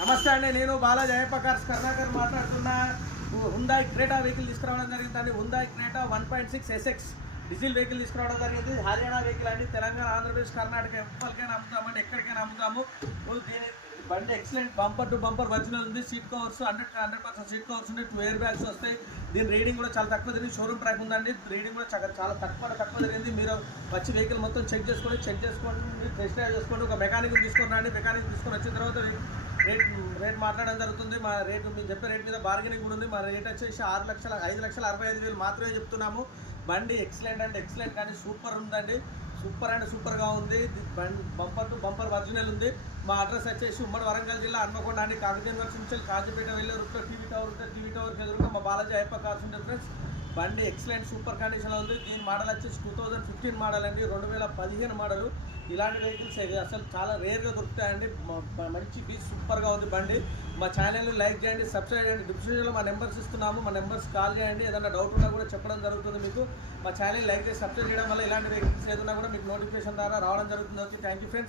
నమస్తే అండి, నేను బాలాజీ అయ్యప్ప కార్స్ కర్ణాకర్ మాట్లాడుతున్నా. హుండాయ్ క్రేటా వెహికల్ తీసుకురావడం జరిగిందండి. Hyundai Creta 1.6 SX diesel vehicle తీసుకురావడం జరిగింది. హర్యానా వెహికల్ అండి. తెలంగాణ, ఆంధ్రప్రదేశ్, కర్ణాటక ఎప్పటికైనా అమ్ముతామండి, ఎక్కడికైనా అమ్ముతాము. దీని బండి excellent bumper to bumper original ఉంది. సీట్ కవర్స్ 100% సీట్ కవర్స్ ఉన్నాయి. 2 ఎయిర్ బ్యాగ్స్ వస్తాయి. దీని రీడింగ్ కూడా చాలా తక్కువ జరిగింది. షోరూమ్ ట్రాక్ ఉందండి. రీడింగ్ కూడా చాలా తక్కువ జరిగింది. మీరు వచ్చి వెహికల్ మొత్తం చెక్ చేసుకోండి, టెస్ట్ డ్రైవ్ చేసుకోండి. ఒక మెకానిక్ తీసుకొని రండి. మెకానిక్ తీసుకొని వచ్చిన తర్వాత రేట్ మాట్లాడడం జరుగుతుంది. మా రేటు మీరు చెప్పే రేట్ మీద బార్గెనింగ్ కూడా ఉంది. మా రేట్ వచ్చేసి 5,65,000 మాత్రమే చెప్తున్నాము. బండి ఎక్సలెంట్ అంటే ఎక్సలెంట్, కానీ సూపర్ ఉందండి. సూపర్ అంటే సూపర్గా ఉంది. బంపర్ టు బంపర్ ఒరిజినల్ ఉంది. మా అడ్రస్ వచ్చేసి ఉమ్మడి వరంగల్ జిల్లా హన్మకొండ అండి. కాకతీయ నుంచి కాజీపేట వెళ్ళే రూట్లో టీవీ టవర్కి ఎదురుగా మా బాలాజీ అయ్యప్ప కార్స్ ఉండే ఫ్రెండ్స్. బండి ఎక్సలెంట్ సూపర్ కండిషన్లో ఉంది. దీని మోడల్ వచ్చేసి 2015 మోడల్ అండి, 2015 మోడల్. ఇలాంటి వెహికల్స్ అసలు చాలా రేర్గా దొరుకుతాయండి. మంచి పీస్ సూపర్గా ఉంది బండి. మా ఛానల్ని లైక్ చేయండి, సబ్స్క్రైబ్ చేయండి. డిస్క్రిప్షన్లో మా నెంబర్స్ ఇస్తున్నాము, మా నెంబర్స్ కాల్ చేయండి. ఏదైనా డౌట్ ఉన్నా కూడా చెప్పడం జరుగుతుంది మీకు. మా ఛానల్ లైక్ చేసి సబ్స్క్రైబ్ చేయడం వల్ల ఇలాంటి వెహికల్స్ ఏదైనా కూడా మీకు నోటిఫికేషన్ ద్వారా రావడం జరుగుతుంది. Okay, thank you friends.